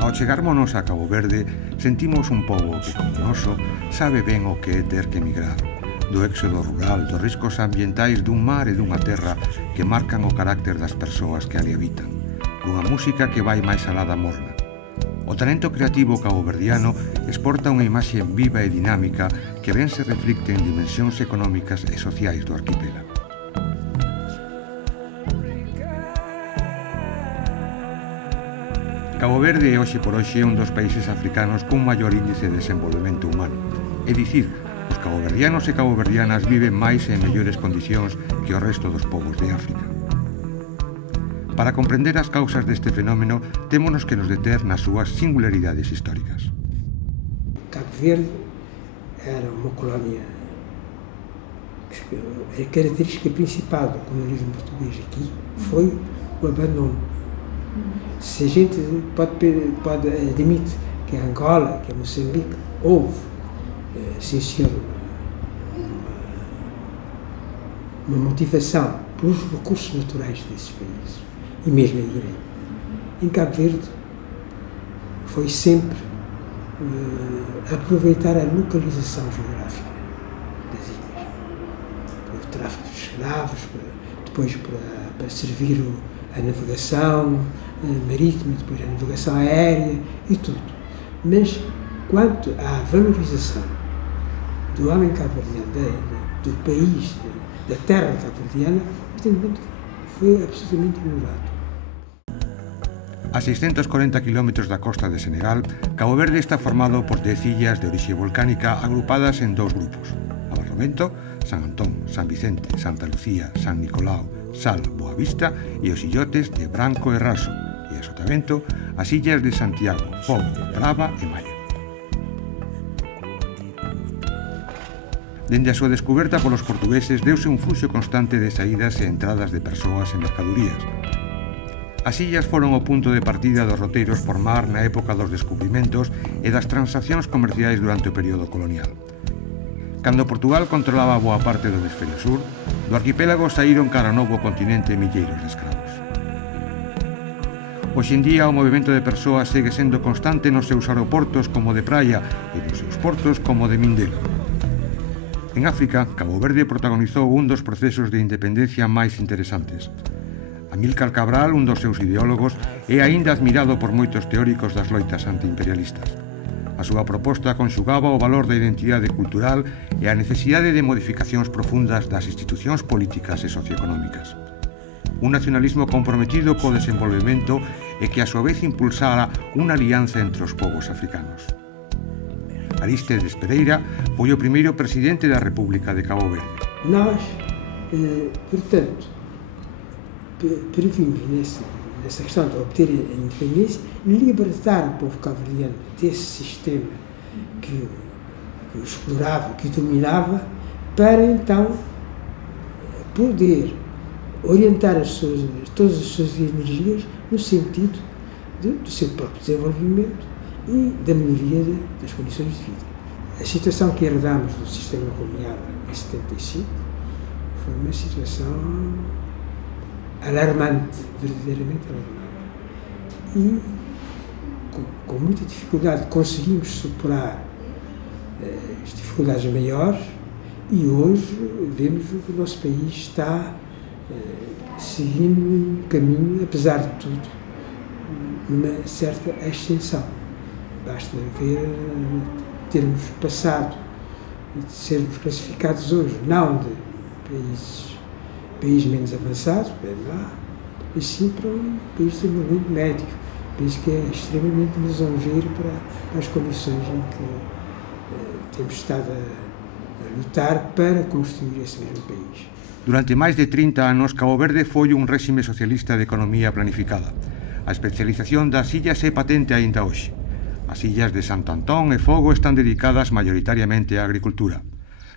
Ao chegarmonos a Cabo Verde, sentimos un pobo que, como noso, sabe ben o que é ter que emigrar, do éxodo rural, dos riscos ambientais dun mar e dunha terra que marcan o carácter das persoas que ali habitan, dunha música que vai máis alá da morna. O talento creativo caboverdiano exporta unha imaxe viva e dinámica que ben se reflicte en dimensións económicas e sociais do arquipélago. Cabo Verde é hoxe por hoxe un dos países africanos con maior índice de desenvolvemento humano. É dicir, os caboverdianos e caboverdianas viven máis e en mellores condicións que o resto dos povos de África. Para comprender as causas deste fenómeno, témonos que nos deter nas súas singularidades históricas. Cabo Verde era uma colónia. A característica principal do colonialismo português aqui foi o abandono. Se a gente pode admite que em Angola, que em Moçambique, houve, sim senhor, uma motivação pelos recursos naturais desses países, e mesmo a Guiné. Em Cabo Verde foi sempre aproveitar a localização geográfica das ilhas, o tráfico de escravos, depois para servir a navegação marítima, depois a navegação aérea e tudo. Mas quanto à valorização do homem cabo-verdiano, do país, da terra cabo-verdiana, foi absolutamente ignorado. A 640 km da costa de Senegal, Cabo Verde está formado por 10 illas de orixe volcánica agrupadas en dous grupos: a Barlovento, San Antón, San Vicente, Santa Lucía, San Nicolau, Sal, Boavista e os illotes de Branco e Raso, e a Sotavento, as illas de Santiago, Fogo, Brava e Maio. Dende a súa descoberta polos portugueses deuse un fluxo constante de saídas e entradas de persoas e mercadorías. As illas foron o punto de partida dos roteiros por mar na época dos descubrimentos e das transaccións comerciais durante o período colonial. Cando Portugal controlaba boa parte do hemisferio sur, do arquipélago saíron cara ao novo continente milleiros de escravos. Hoxe en día o movimento de persoas segue sendo constante nos seus aeroportos como de Praia e nos seus portos como de Mindelo. En África, Cabo Verde protagonizou un dos procesos de independencia máis interesantes. Amílcar Cabral, un dos seus ideólogos, é aínda admirado por moitos teóricos das loitas antiimperialistas. A súa proposta conxugaba o valor da identidade cultural e a necesidade de modificacións profundas das institucións políticas e socioeconómicas. Un nacionalismo comprometido co desenvolvemento e que a súa vez impulsara unha alianza entre os povos africanos. Arístedes Pereira foi o primeiro presidente da República de Cabo Verde. Nós, portanto, previmos nessa questão de obter a independência, libertar o povo cabo-verdiano desse sistema que o explorava, que o dominava, para então poder orientar todas as suas energias no sentido do seu próprio desenvolvimento e da melhoria das condições de vida. A situação que herdamos do sistema colonial em 75 foi uma situação alarmante, verdadeiramente alarmante. E com muita dificuldade conseguimos superar as dificuldades maiores e hoje vemos que o nosso país está seguindo um caminho, apesar de tudo, numa certa ascensão. Basta ver termos passado e de sermos classificados hoje, não de país menos avançado, mas sim para um país de desenvolvimento médio, um país que é extremamente lisonjeiro para as condições em que temos estado a lutar para construir esse mesmo país. Durante máis de 30 anos, Cabo Verde foi un réxime socialista de economía planificada. A especialización das illas é patente aínda hoxe. As illas de Santo Antón e Fogo están dedicadas maioritariamente á agricultura.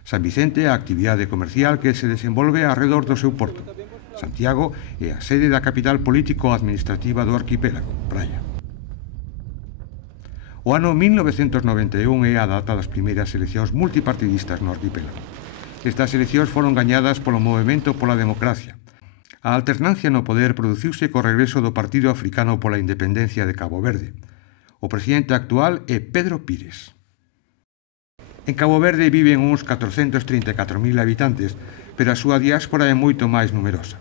San Vicente é a actividade comercial que se desenvolve arredor do seu porto. Santiago é a sede da capital político-administrativa do arquipélago, Praia. O ano 1991 é a data das primeiras eleccións multipartidistas no arquipélago. Estas eleccións foron gañadas polo Movemento pola Democracia. A alternancia no poder produciuse co regreso do Partido Africano pola Independencia de Cabo Verde. O presidente actual é Pedro Pires. En Cabo Verde viven uns 434.000 habitantes, pero a súa diáspora é moito máis numerosa.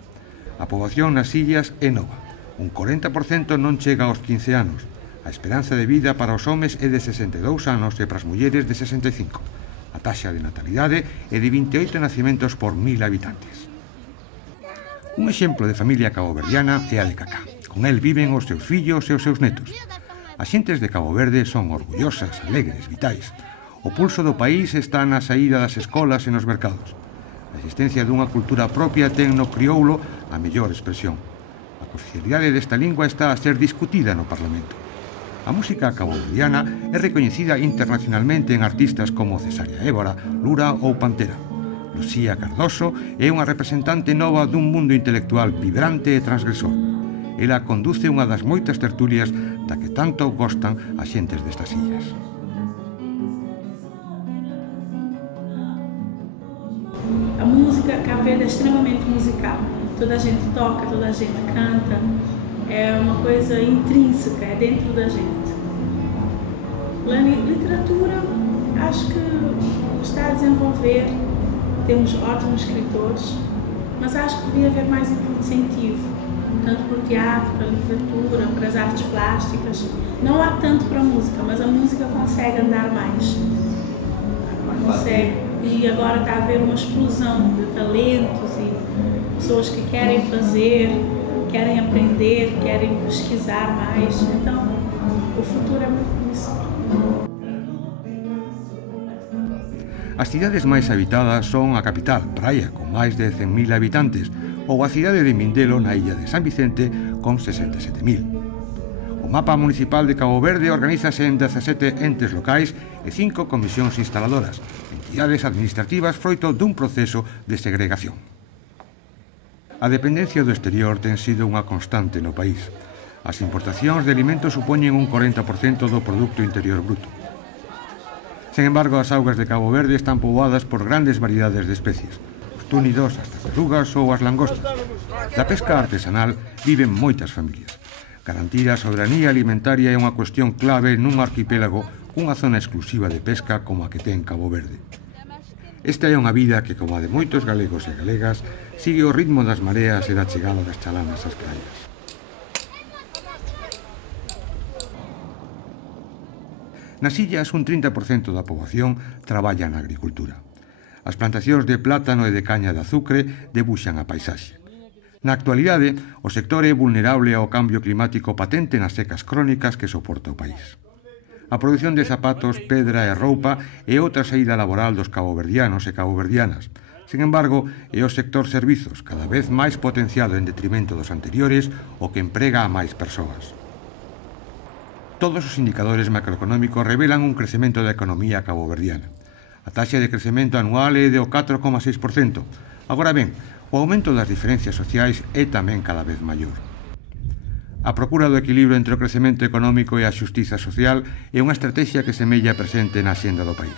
A poboación nas illas é nova. Un 40% non chega aos 15 anos. A esperanza de vida para os homes é de 62 anos e para as mulleres de 65. A taxa de natalidade é de 28 nacimentos por 1000 habitantes. Un exemplo de familia caboverdiana é a de Cacá. Con el viven os seus fillos e os seus netos. As xentes de Cabo Verde son orgullosas, alegres, vitais. O pulso do país está na saída das escolas e nos mercados. A existencia dunha cultura propia ten no crioulo a mellor expresión. A oficialidade desta lingua está a ser discutida no Parlamento. A música caboverdiana é recoñecida internacionalmente en artistas como Cesárea Évora, Lura ou Pantera. Lucía Cardoso é unha representante nova dun mundo intelectual vibrante e transgresor. Ela conduce unha das moitas tertulias da que tanto gostan as xentes destas illas. A música Cabo Verde é extremamente musical. Toda a gente toca, toda a gente canta. É uma coisa intrínseca, é dentro da gente. A literatura, acho que está a desenvolver. Temos ótimos escritores, mas acho que devia haver mais incentivo, tanto para o teatro, para a literatura, para as artes plásticas. Não há tanto para a música, mas a música consegue andar mais. Consegue. E agora está a haver uma explosão de talentos e pessoas que querem fazer, querem aprender, querem pesquisar mais. Então, o futuro é muito isso. As cidades máis habitadas son a capital, Praia, con máis de 100.000 habitantes, ou a cidade de Mindelo, na illa de San Vicente, con 67.000. O mapa municipal de Cabo Verde organízase en 17 entes locais e 5 comisións instaladoras, entidades administrativas froito dun proceso de segregación. A dependencia do exterior ten sido unha constante no país. As importacións de alimentos supoñen un 40% do Producto Interior Bruto. Sen embargo, as augas de Cabo Verde están poboadas por grandes variedades de especies, os túnidos, as tartarugas ou as langostas. Da pesca artesanal viven moitas familias. Garantir a soberanía alimentaria é unha cuestión clave nun arquipélago cunha zona exclusiva de pesca como a que ten Cabo Verde. Esta é unha vida que, como a de moitos galegos e galegas, sigue o ritmo das mareas e da chegada das chalanas ás praias. Nas illas, un 30% da poboación traballa na agricultura. As plantacións de plátano e de caña de azucre debuxan a paisaxe. Na actualidade, o sector é vulnerable ao cambio climático patente nas secas crónicas que soporta o país. A produción de zapatos, pedra e roupa é outra saída laboral dos caboverdianos e caboverdianas. Sen embargo, é o sector servizos, cada vez máis potenciado en detrimento dos anteriores, o que emprega a máis persoas. Todos os indicadores macroeconómicos revelan un crecemento da economía caboverdiana. A taxa de crecemento anual é do 4,6%. Agora ben, o aumento das diferencias sociais é tamén cada vez maior. A procura do equilibrio entre o crecemento económico e a xustiza social é unha estrategia que semella presente na axenda do país.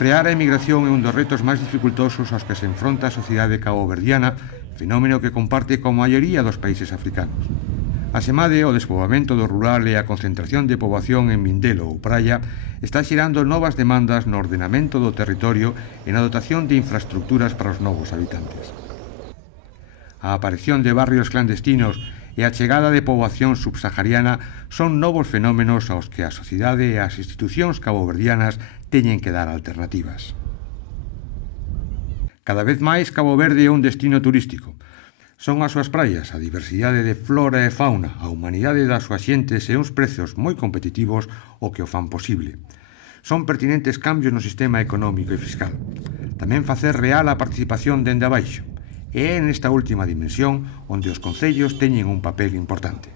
Frear a emigración é un dos retos máis dificultosos aos que se enfronta a sociedade caboverdiana, fenómeno que comparte coa maioría dos países africanos. Asemade, o despoboamento do rural e a concentración de poboación en Mindelo ou Praia está xerando novas demandas no ordenamento do territorio e na dotación de infraestructuras para os novos habitantes. A aparición de barrios clandestinos e a chegada de poboación subsahariana son novos fenómenos aos que a sociedade e as institucións caboverdianas teñen que dar alternativas. Cada vez máis Cabo Verde é un destino turístico. Son as súas praias, a diversidade de flora e fauna, a humanidade das súas xentes e uns prezos moi competitivos o que o fan posible. Son pertinentes cambios no sistema económico e fiscal. Tamén facer real a participación dende abaixo. E é nesta última dimensión onde os concellos teñen un papel importante.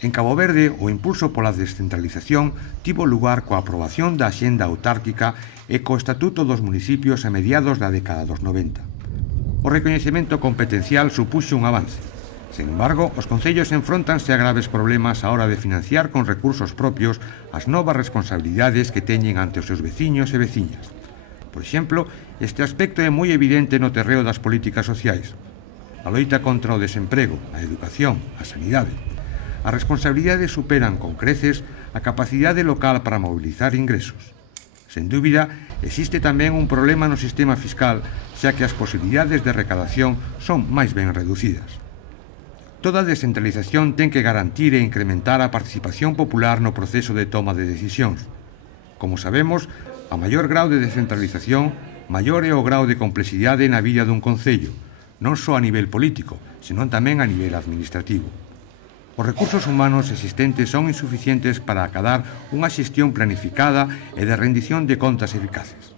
En Cabo Verde, o impulso pola descentralización tivo lugar coa aprobación da Axenda Autárquica e co Estatuto dos Municipios a mediados da década dos 90. O recoñecemento competencial supuxo un avance. Sen embargo, os concellos enfróntanse a graves problemas á hora de financiar con recursos propios as novas responsabilidades que teñen ante os seus veciños e veciñas. Por exemplo, este aspecto é moi evidente no terreo das políticas sociais. A loita contra o desemprego, a educación, a sanidade. As responsabilidades superan con creces a capacidade local para mobilizar ingresos. Sen dúbida, existe tamén un problema no sistema fiscal, xa que as posibilidades de recadación son máis ben reducidas. Toda descentralización ten que garantir e incrementar a participación popular no proceso de toma de decisións. Como sabemos, a maior grau de descentralización, maior é o grau de complexidade na vida dun concello, non só a nivel político, senón tamén a nivel administrativo. Os recursos humanos existentes son insuficientes para acadar unha xestión planificada e de rendición de contas eficaces.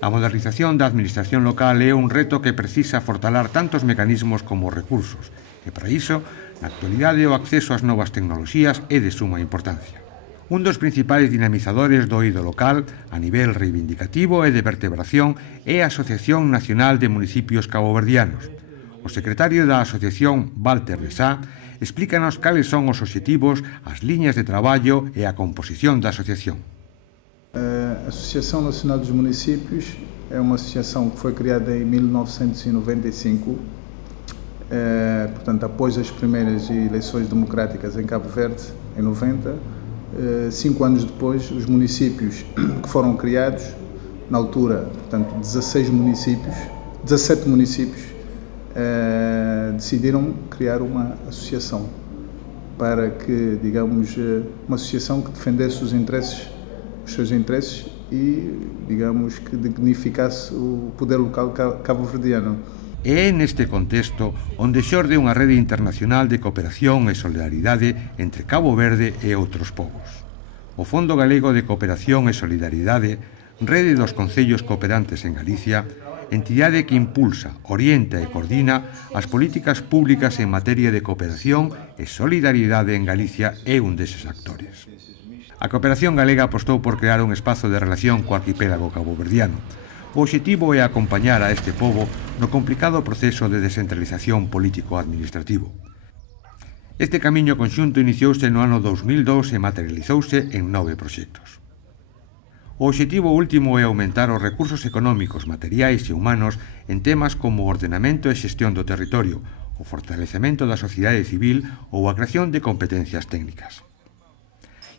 A modernización da administración local é un reto que precisa fortalar tantos mecanismos como recursos, e para iso, na actualidade, o acceso ás novas tecnoloxías é de suma importancia. Un dos principais dinamizadores do eido local, a nivel reivindicativo e de vertebración, é a Asociación Nacional de Municipios Caboverdianos. O secretario da Asociación, Walter de Sá, explícanos cales son os obxectivos, as liñas de traballo e a composición da asociación. A Associação Nacional dos Municípios é uma associação que foi criada em 1995, portanto, após as primeiras eleições democráticas em Cabo Verde, em 90. 5 anos depois, os municípios que foram criados, na altura, portanto, 17 municípios, decidiram criar uma associação para que, digamos, uma associação que defendesse os seus interesses e, digamos, que dignificasse o poder local cabo-verdiano. É neste contexto onde xorde unha rede internacional de cooperación e solidaridade entre Cabo Verde e outros povos. O Fondo Galego de Cooperación e Solidaridade, rede dos concellos cooperantes en Galicia, entidade que impulsa, orienta e coordina as políticas públicas en materia de cooperación e solidaridade en Galicia, é un deses actores. A cooperación galega apostou por crear un espazo de relación co arquipélago caboverdiano. O obxectivo é acompañar a este pobo no complicado proceso de descentralización político-administrativo. Este camiño conxunto iniciouse no ano 2002 e materializouse en 9 proxectos. O obxectivo último é aumentar os recursos económicos, materiais e humanos en temas como o ordenamento e xestión do territorio, o fortalecemento da sociedade civil ou a creación de competencias técnicas.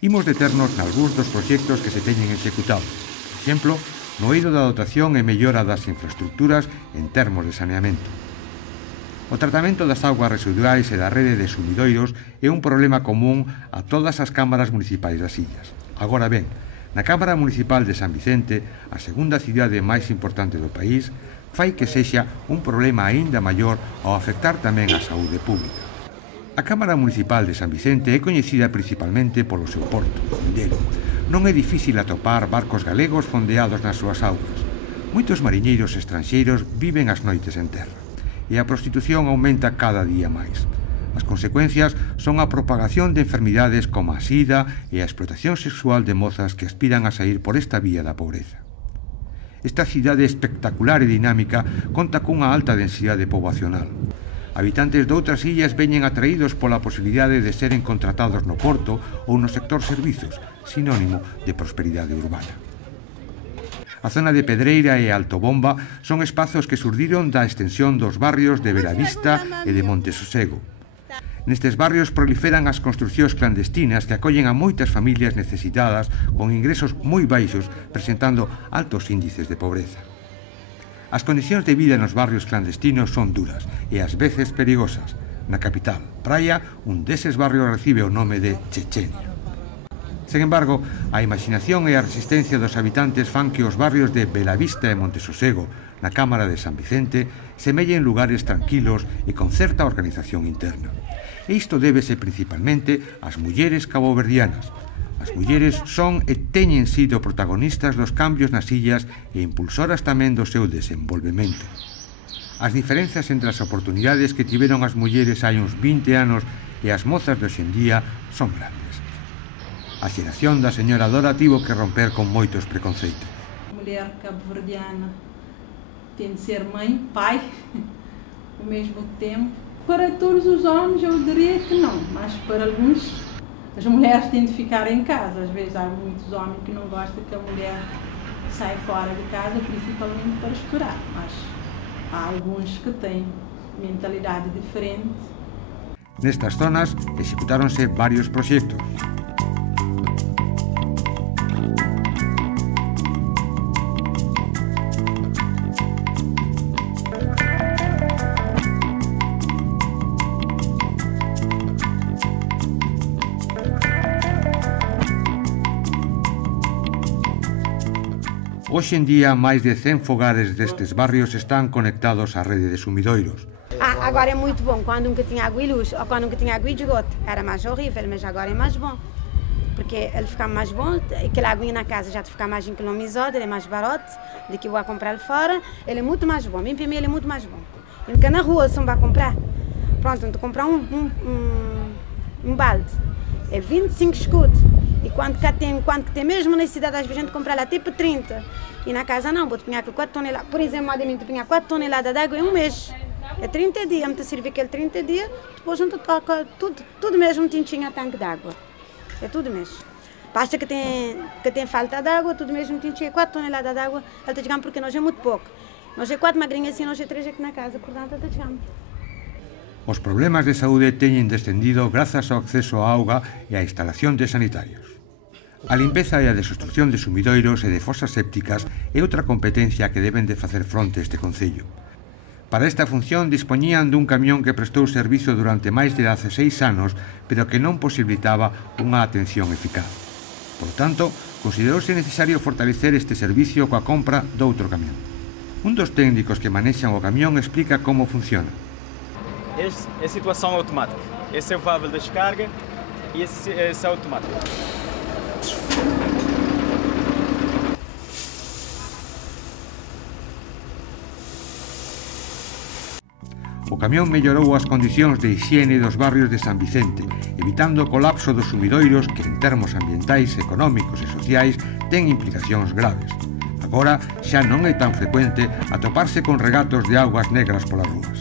Imos deternos nalgúns dos proxectos que se teñen executado. Por exemplo, no eido da dotación e mellora das infraestructuras en termos de saneamento. O tratamento das augas residuais e da rede de sumidoiros é un problema común a todas as cámaras municipais das illas. Agora ben, na Cámara Municipal de San Vicente, a segunda cidade máis importante do país, fai que sexa un problema aínda maior ao afectar tamén a saúde pública. A Cámara Municipal de San Vicente é coñecida principalmente polo seu porto, Mindelo. Non é difícil atopar barcos galegos fondeados nas súas augas. Moitos mariñeiros estranxeiros viven as noites en terra e a prostitución aumenta cada día máis. As consecuencias son a propagación de enfermidades como a sida e a explotación sexual de mozas que aspiran a sair por esta vía da pobreza. Esta cidade espectacular e dinámica conta cunha alta densidade poboacional. Habitantes de outras illas veñen atraídos pola posibilidade de seren contratados no porto ou no sector servizos, sinónimo de prosperidade urbana. A zona de Pedreira e Alto Bomba son espazos que surdiron da extensión dos barrios de Belavista e de Montesosego. Nestes barrios proliferan as construcións clandestinas que acollen a moitas familias necesitadas con ingresos moi baixos, presentando altos índices de pobreza. As condicións de vida nos barrios clandestinos son duras e ás veces perigosas. Na capital, Praia, un deses barrios recibe o nome de Chechenia. Sen embargo, a imaginación e a resistencia dos habitantes fan que os barrios de Belavista e Montesosego, na Cámara de San Vicente, semellen lugares tranquilos e con certa organización interna. E isto débese principalmente ás mulleres caboverdianas. As mulleres son e teñen sido protagonistas dos cambios nas illas e impulsoras tamén do seu desenvolvemento. As diferenzas entre as oportunidades que tiveron as mulleres hai uns 20 anos e as mozas de hoxendía son grandes. A xeración da señora Dora tivo que romper con moitos preconceitos. A mulher cabo-verdiana tem de ser mãe, pai, ao mesmo tempo, Para todos os homens eu diria que não, mas para alguns as mulheres têm de ficar em casa. Às vezes há muitos homens que não gostam que a mulher saia fora de casa, principalmente para estudar, mas há alguns que têm mentalidade diferente. Nestas zonas executáronse varios proxectos. Hoxe en día, máis de 100 fogares destes barrios están conectados á rede de sumidoiros. Agora é muito bom. Quando nunca tinha água e luz, ou quando nunca tinha água e esgoto, era mais horrível, mas agora é mais bom. Porque ele fica mais bom, aquela aguinha na casa já te fica mais economizada, ele é mais barato do que eu a comprar fora, ele é muito mais bom. Bem para mim ele é muito mais bom. Porque na rua se não vai comprar, pronto, tu comprar um balde, é 25 escudos. E quando tem mesmo necessidade, às vezes a gente compra lá tipo 30. E na casa não, vou te pinhar 4 toneladas. Por exemplo, eu te pinhar 4 toneladas de água em um mês. É 30 dias, me te serve aquele 30 dias, depois a gente toca tudo mesmo tinha tanque de água. É tudo mesmo. Basta que tem falta de água, tudo mesmo tinha 4 toneladas de água, ele te chegamos porque nós é muito pouco. Nós é 4 magrinhas assim, nós é 3 aqui na casa, portanto ele te chegamos. Os problemas de saúde teñen descendido grazas ao acceso á auga e á instalación de sanitarios. A limpeza e a desobstrucción de sumidoiros e de fosas sépticas é outra competencia que deben de facer fronte este concello. Para esta función dispoñían dun camión que prestou servizo durante máis de 16 anos, pero que non posibilitaba unha atención eficaz. Por tanto, considerouse necesario fortalecer este servicio coa compra doutro camión. Un dos técnicos que manexan o camión explica como funciona. Este é a situação automática. Esse é o válvula da descarga e esse é automático. O camión mellorou as condicións de hixiene dos barrios de San Vicente, evitando o colapso dos sumidoiros que, en termos ambientais, económicos e sociais, ten implicacións graves. Agora xa non é tan frecuente atoparse con regatos de augas negras polas rúas.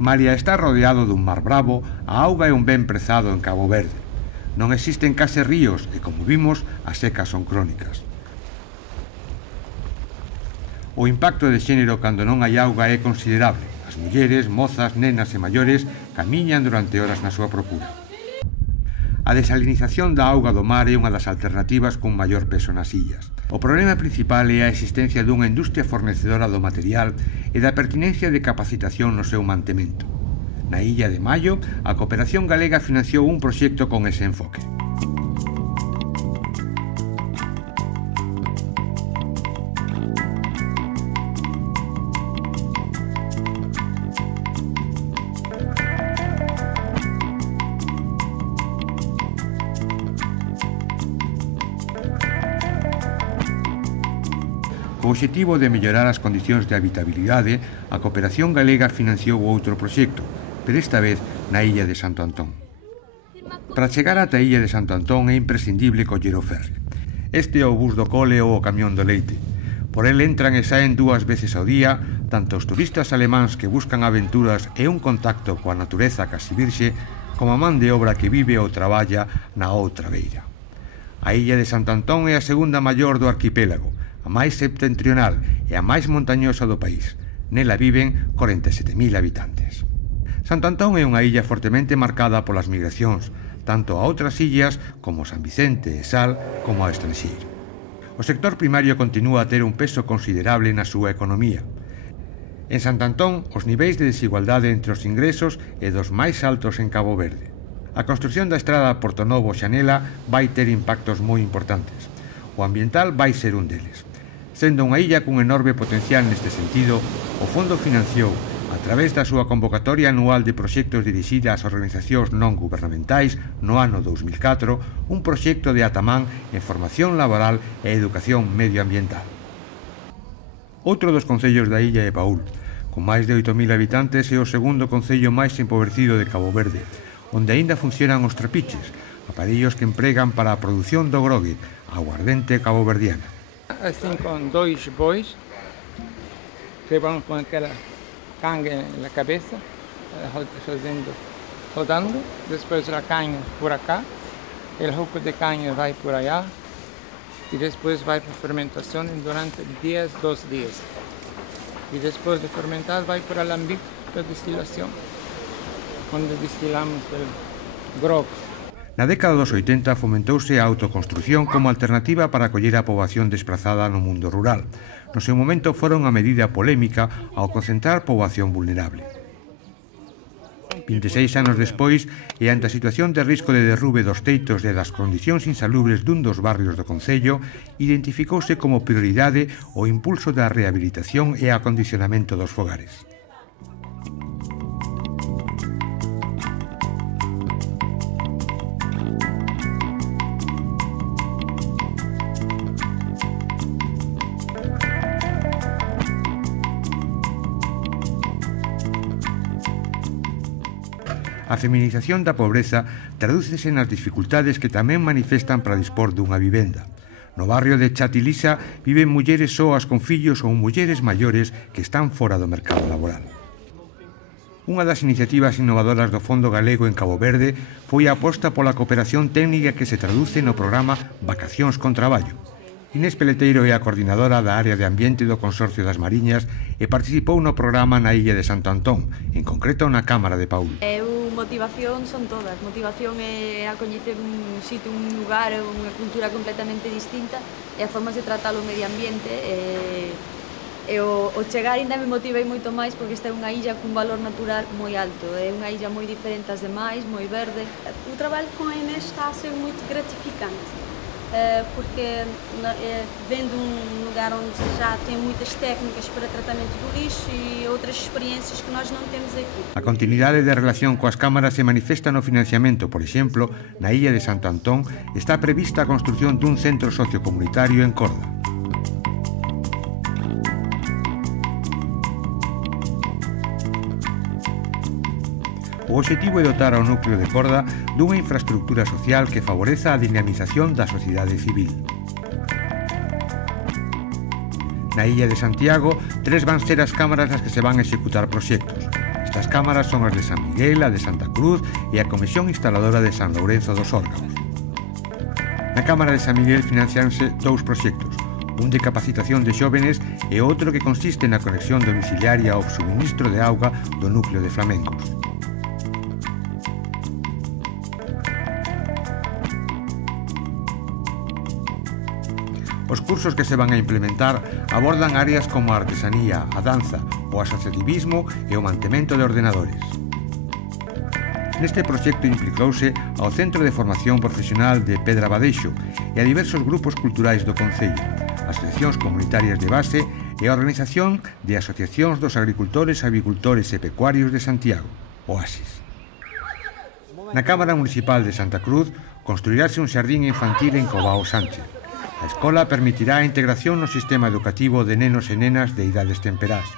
Malia está rodeado dun mar bravo, a auga é un ben prezado en Cabo Verde. Non existen case ríos e, como vimos, as secas son crónicas. O impacto de xénero cando non hai auga é considerable. As mulleres, mozas, nenas e maiores camiñan durante horas na súa procura. A desalinización da auga do mar é unha das alternativas con maior peso nas illas. O problema principal é a existencia dunha industria fornecedora do material e da pertinencia de capacitación no seu mantemento. Na illa de Maio, a Cooperación Galega financiou un proxecto con ese enfoque. Co obxectivo de mellorar as condicións de habitabilidade, a Cooperación Galega financiou outro proxecto, pero esta vez na illa de Santo Antón. Para chegar ata a illa de Santo Antón é imprescindible coller o ferry. Este é o bus do cole ou o camión do leite. Por el entran e saen 2 veces ao día tanto os turistas alemáns que buscan aventuras e un contacto coa natureza casi virxe, como a man de obra que vive ou traballa na outra beira. A illa de Santo Antón é a segunda maior do arquipélago, a máis septentrional e a máis montañosa do país. Nela viven 47.000 habitantes. Santo Antón é unha illa fortemente marcada polas migracións, tanto a outras illas como San Vicente e Sal como ao estranxeiro. O sector primario continúa a ter un peso considerable na súa economía. En Santo Antón, os niveis de desigualdade entre os ingresos é dos máis altos en Cabo Verde. A construción da estrada Porto Novo-Xanela vai ter impactos moi importantes. O ambiental vai ser un deles. Sendo unha illa cun enorme potencial neste sentido, o fondo financiou, a través da súa convocatoria anual de proxectos dirixida ás organizacións non gubernamentais no ano 2004, un proxecto de atamán en formación laboral e educación medioambiental. Outro dos concellos da illa é Paúl, con máis de 8.000 habitantes é o segundo concello máis empobrecido de Cabo Verde, onde aínda funcionan os trapiches, aparellos que empregan para a produción do grogue, a aguardente caboverdiana. Assim com 2 bois que vão com aquela canga na cabeça fazendo, rodando, depois a canha por acá, o jugo de canha vai por allá e depois vai para a fermentação durante 12 dias. E depois de fermentar vai para o alambique de destilação, onde destilamos o grog. Na década dos 80 fomentouse a autoconstrución como alternativa para acoller a poboación desplazada no mundo rural. No seu momento foron unha medida polémica ao concentrar poboación vulnerable. 26 anos despois, e ante a situación de risco de derrube dos teitos e das condicións insalubres dun dos barrios do concello, identificouse como prioridade o impulso da rehabilitación e acondicionamento dos fogares. A feminización da pobreza tradúcese nas dificultades que tamén manifestan para dispor dunha vivenda. No barrio de Chatilisa viven mulleres soas con fillos ou mulleres maiores que están fora do mercado laboral. Unha das iniciativas innovadoras do Fondo Galego en Cabo Verde foi a aposta pola cooperación técnica que se traduce no programa Vacacións con Traballo. Inés Peleteiro é a coordinadora da área de ambiente do Consorcio das Mariñas e participou no programa na illa de Santo Antón, en concreto na Cámara de Paúl. Motivación son todas. Motivación é a coñecer un sitio, un lugar, unha cultura completamente distinta e a formas de tratar o medio ambiente e o chegar ainda me motiva moito máis porque esta é unha illa cun valor natural moi alto, é unha illa moi diferente ás demais, moi verde. O trabalho com a Inês está a ser muito gratificante. Porque vendo lugar onde já tem muitas técnicas para tratamento do lixo e outras experiências que nós não temos aqui. A continuidade de relación coas cámaras se manifesta no financiamento. Por exemplo, na illa de Santo Antón está prevista a construción dun centro sociocomunitario en Corda. O obxectivo é dotar ao núcleo de Corda dunha infraestructura social que favoreza a dinamización da sociedade civil. Na illa de Santiago, 3 van ser as cámaras nas que se van executar proxectos. Estas cámaras son as de San Miguel, a de Santa Cruz e a Comisión Instaladora de San Lourenzo dos Órgaos. Na Cámara de San Miguel financianse 2 proxectos, un de capacitación de xóvenes e outro que consiste na conexión domiciliaria ao suministro de auga do núcleo de Flamencos. Os cursos que se van a implementar abordan áreas como a artesanía, a danza, o asociativismo e o mantemento de ordenadores. Neste proxecto implicouse ao Centro de Formación Profesional de Pedra Badeixo e a diversos grupos culturais do concello, asociacións comunitarias de base e a organización de asociacións dos agricultores, avicultores e pecuarios de Santiago, OASIS. Na Cámara Municipal de Santa Cruz construirase un xardín infantil en Cobao Sánchez. A escola permitirá a integración no sistema educativo de nenos e nenas de idades temperás.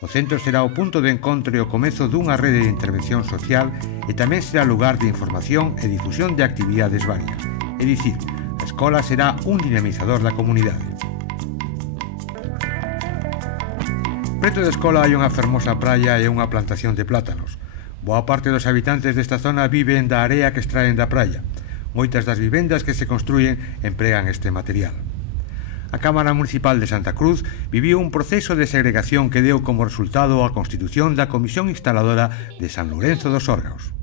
O centro será o punto de encontro e o comezo dunha rede de intervención social e tamén será lugar de información e difusión de actividades varias. É dicir, a escola será un dinamizador da comunidade. Preto da escola hai unha fermosa praia e unha plantación de plátanos. Boa parte dos habitantes desta zona viven da area que extraen da praia. Moitas das vivendas que se construyen empregan este material. A Cámara Municipal de Santa Cruz viviu un proceso de segregación que deu como resultado a constitución da Comisión Instaladora de San Lourenzo dos Órgaos.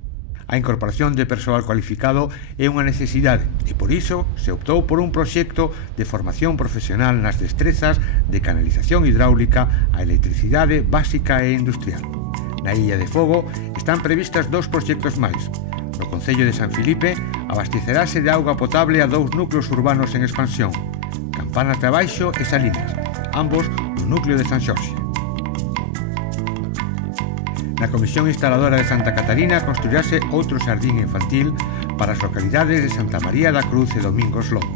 A incorporación de persoal cualificado é unha necesidade e por iso se optou por un proxecto de formación profesional nas destrezas de canalización hidráulica, a electricidade básica e industrial. Na Illa de Fogo están previstas 2 proxectos máis. No concello de San Filipe abastecerase de auga potable a 2 núcleos urbanos en expansión, Campanas de Abaixo e Salinas, ambos no núcleo de San Xorxe. Na Comisión Instaladora de Santa Catarina construirase outro xardín infantil para as localidades de Santa María da Cruz e Domingos Lobo.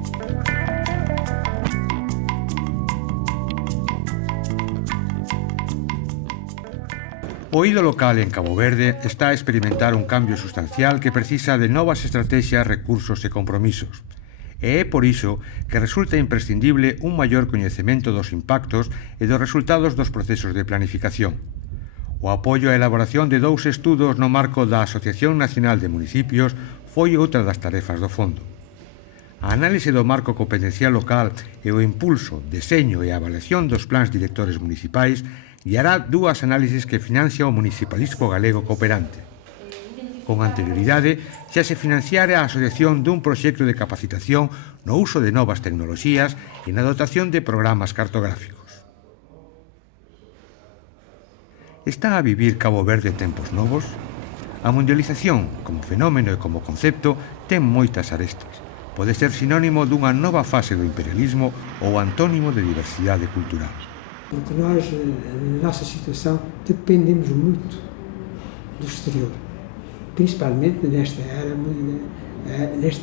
O eido local en Cabo Verde está a experimentar un cambio sustancial que precisa de novas estrategias, recursos e compromisos. E é por iso que resulta imprescindible un maior coñecemento dos impactos e dos resultados dos procesos de planificación. O apoio á elaboración de 2 estudos no marco da Asociación Nacional de Municipios foi outra das tarefas do fondo. A análise do marco competencial local e o impulso, deseño e avaliación dos plans directores municipais guiará 2 análises que financia o municipalismo galego cooperante. Con anterioridade, xa se financiara a asociación dun proxecto de capacitación no uso de novas tecnoloxías e na dotación de programas cartográficos. Está a vivir Cabo Verde tempos novos? A mundialización, como fenómeno e como concepto, ten moitas arestas. Pode ser sinónimo dunha nova fase do imperialismo ou antónimo de diversidade cultural. Porque nós, na nossa situação, dependemos muito do exterior. Principalmente nesta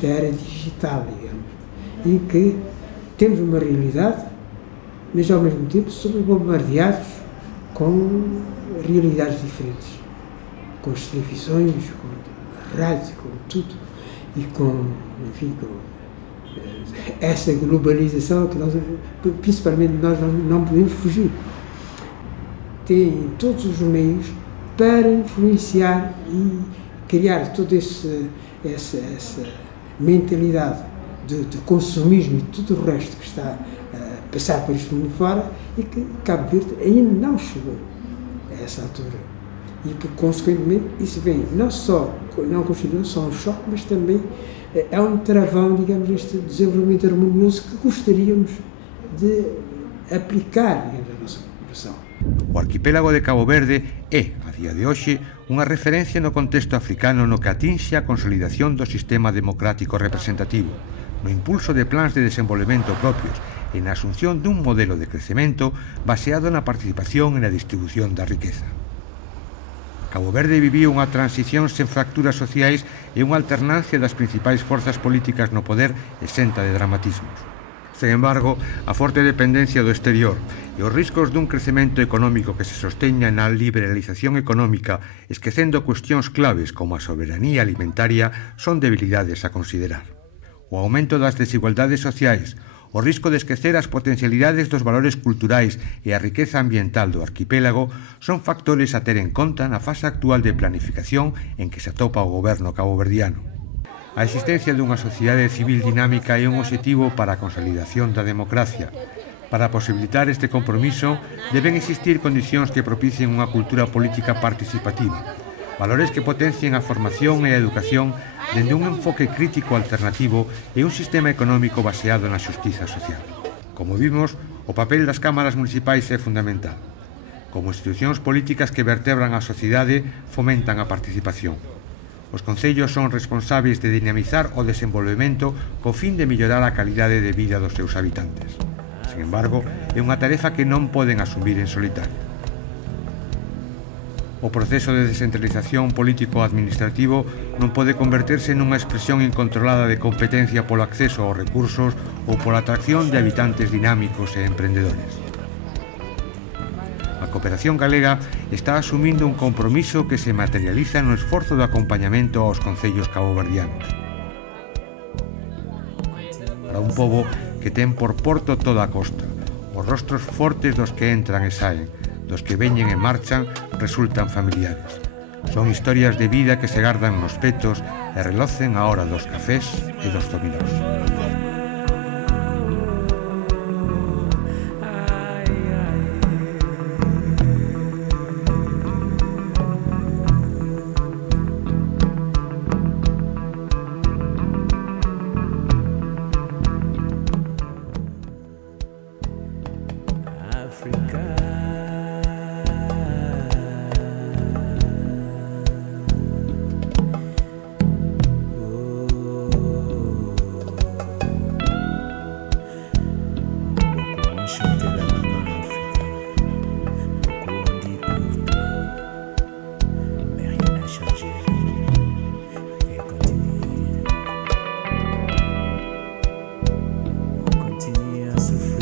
era digital, digamos, em que temos uma realidade, mas ao mesmo tempo somos bombardeados com realidades diferentes, com as televisões, com a rádio, com tudo, e com, enfim, com essa globalização que nós, principalmente nós não podemos fugir. Tem todos os meios para influenciar e criar toda essa mentalidade de consumismo e tudo o resto que está a passar por este mundo fora e que Cabo Verde ainda não chegou a essa altura. E, consequentemente, isso vem não constitui só um choque, mas também é um travão, digamos, este desenvolvimento harmonioso que gostaríamos de aplicar, digamos, à nossa população. O arquipélago de Cabo Verde é, a día de hoxe, unha referencia no contexto africano no que atinxe a consolidación do sistema democrático representativo, no impulso de plans de desenvolvemento propios e na asunción dun modelo de crecemento baseado na participación e na distribución da riqueza. Cabo Verde viviu unha transición sen fracturas sociais e unha alternancia das principais forzas políticas no poder exenta de dramatismos. Sen embargo, a forte dependencia do exterior e os riscos dun crecemento económico que se sosteña na liberalización económica, esquecendo cuestións claves como a soberanía alimentaria, son debilidades a considerar. O aumento das desigualdades sociais, o risco de esquecer as potencialidades dos valores culturais e a riqueza ambiental do arquipélago son factores a ter en conta na fase actual de planificación en que se atopa o goberno caboverdiano. A existencia dunha sociedade civil dinámica é un obxectivo para a consolidación da democracia. Para posibilitar este compromiso, deben existir condicións que propicien unha cultura política participativa, valores que potencien a formación e a educación dende un enfoque crítico alternativo e un sistema económico baseado na xustiza social. Como vimos, o papel das cámaras municipais é fundamental. Como institucións políticas que vertebran a sociedade, fomentan a participación. Os concellos son responsáveis de dinamizar o desenvolvemento co fin de mellorar a calidade de vida dos seus habitantes. Sin embargo, é unha tarefa que non poden asumir en solitario. O proceso de descentralización político-administrativo non pode converterse nunha expresión incontrolada de competencia polo acceso aos recursos ou pola atracción de habitantes dinámicos e emprendedores. A cooperación galega está asumindo un compromiso que se materializa no esforzo de acompañamento aos concellos caboverdianos. Para un pobo que ten por porto toda a costa, os rostros fortes dos que entran e saen, dos que veñen e marchan, resultan familiares. Son historias de vida que se gardan nos petos e relocen a hora dos cafés e dos dominós. Continue à souffrir.